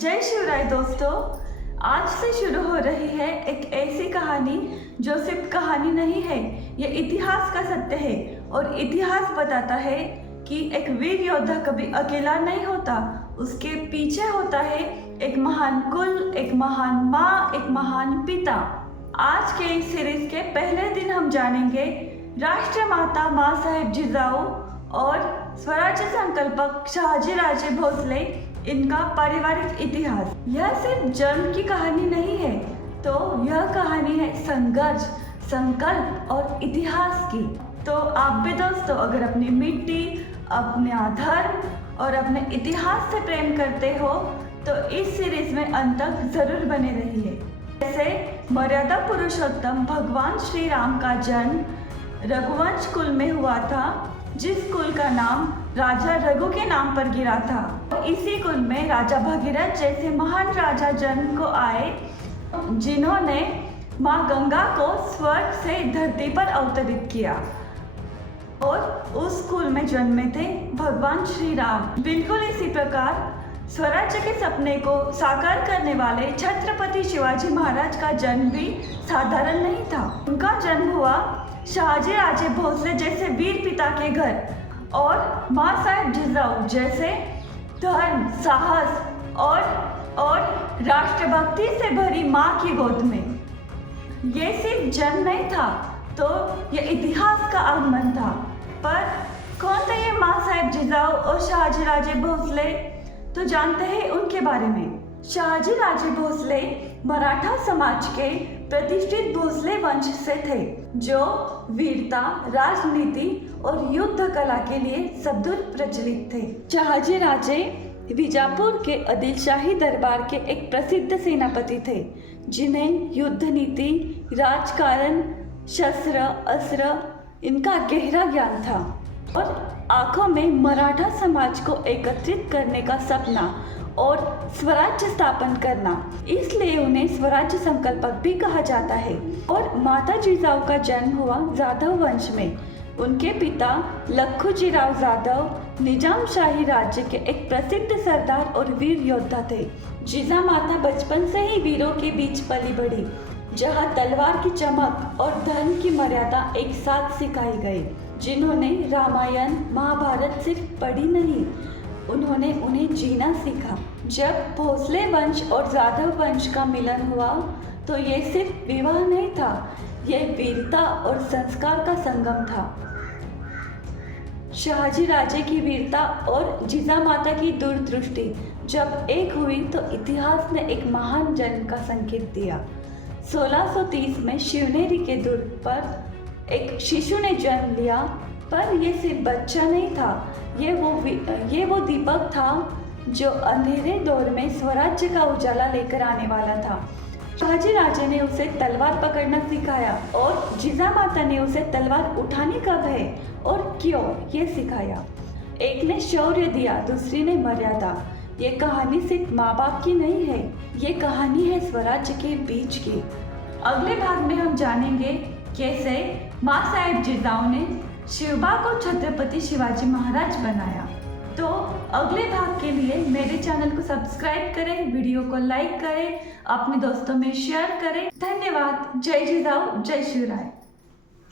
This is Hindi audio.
जय शिवराय दोस्तों। आज से शुरू हो रही है एक ऐसी कहानी जो सिर्फ कहानी नहीं है, ये इतिहास का सत्य है। और इतिहास बताता है कि एक वीर योद्धा कभी अकेला नहीं होता, उसके पीछे होता है एक महान कुल, एक महान माँ, एक महान पिता। आज के इस सीरीज के पहले दिन हम जानेंगे राष्ट्रमाता माँ साहेब जिजाऊ और स्वराज्य संकल्पक शहाजी राजे भोसले, इनका पारिवारिक इतिहास। यह सिर्फ जन्म की कहानी नहीं है, तो यह कहानी है संघर्ष, संकल्प और इतिहास की। तो आप भी दोस्तों अगर अपनी मिट्टी, अपने धर्म और अपने इतिहास से प्रेम करते हो तो इस सीरीज में अंत तक जरूर बने रहिए। जैसे मर्यादा पुरुषोत्तम भगवान श्री राम का जन्म रघुवंश कुल में हुआ था, जिस कुल का नाम राजा रघु के नाम पर गिरा था। इसी कुल में राजा भगीरथ जैसे महान राजा जन्म को आए, जिन्होंने माँ गंगा को स्वर्ग से धरती पर अवतरित किया। और उस कुल में जन्मे थे भगवान श्री राम। बिल्कुल इसी प्रकार स्वराज्य के सपने को साकार करने वाले छत्रपति शिवाजी महाराज का जन्म भी साधारण नहीं था। उनका जन्म हुआ शहाजी राजे भोसले जैसे वीर पिता के घर और माँ साहेब जिजाऊ जैसे धर्म, साहस और राष्ट्रभक्ति से भरी माँ की गोद में। ये सिर्फ जन्म नहीं था, तो ये इतिहास का आगमन था। पर कौन थे ये माँ साहेब जिजाऊ और शहाजी राजे भोसले? तो जानते हैं उनके बारे में। शहाजी राजे भोसले मराठा समाज के प्रतिष्ठित भोसले वंश से थे, जो वीरता, राजनीति और युद्ध कला के लिए सबदूर प्रचलित थे। शहाजी राजे बीजापुर के आदिलशाही दरबार के एक प्रसिद्ध सेनापति थे, जिन्हें युद्ध नीति, राजकारण, शस्त्र, अस्त्र इनका गहरा ज्ञान था और आंखों में मराठा समाज को एकत्रित करने का सपना और स्वराज्य स्थापन करना, इसलिए उन्हें स्वराज्य संकल्पक भी कहा जाता है। और माता जिजाऊ का जन्म हुआ जाधव वंश में। उनके पिता लखुजीराव जाधव निजाम शाही राज्य के एक प्रसिद्ध सरदार और वीर योद्धा थे। जिजा माता बचपन से ही वीरों के बीच पली बढ़ी, जहां तलवार की चमक और धर्म की मर्यादा एक साथ सिखाई गई। जिन्होंने रामायण, महाभारत सिर्फ पढ़ी नहीं, उन्होंने उन्हें जीना सीखा। जब भोसले वंश और जाधव वंश का मिलन हुआ तो ये सिर्फ विवाह नहीं था, ये वीरता और संस्कार का संगम था। शहाजी राजे की वीरता और जिजा माता की दूरदृष्टि जब एक हुई तो इतिहास ने एक महान जन्म का संकेत दिया। 1630 में शिवनेरी के दुर्ग पर एक शिशु ने जन्म लिया, पर यह सिर्फ बच्चा नहीं था, ये वो दीपक था जो अंधेरे दौर में स्वराज्य का उजाला लेकर आने वाला था। शहाजी राजे ने उसे तलवार पकड़ना सिखाया और जिजा माता ने उसे तलवार उठाने कब है और क्यों ये सिखाया। एक ने शौर्य दिया, दूसरी ने मर्यादा। ये कहानी सिर्फ माँ बाप की नहीं है, ये कहानी है स्वराज्य के बीच की। अगले भाग में हम जानेंगे कैसे माँ साहेब जिजाऊ ने शिवबा को छत्रपति शिवाजी महाराज बनाया। तो अगले भाग के लिए मेरे चैनल को सब्सक्राइब करें, वीडियो को लाइक करें, अपने दोस्तों में शेयर करें। धन्यवाद। जय जिजाऊ, जय शिवराय।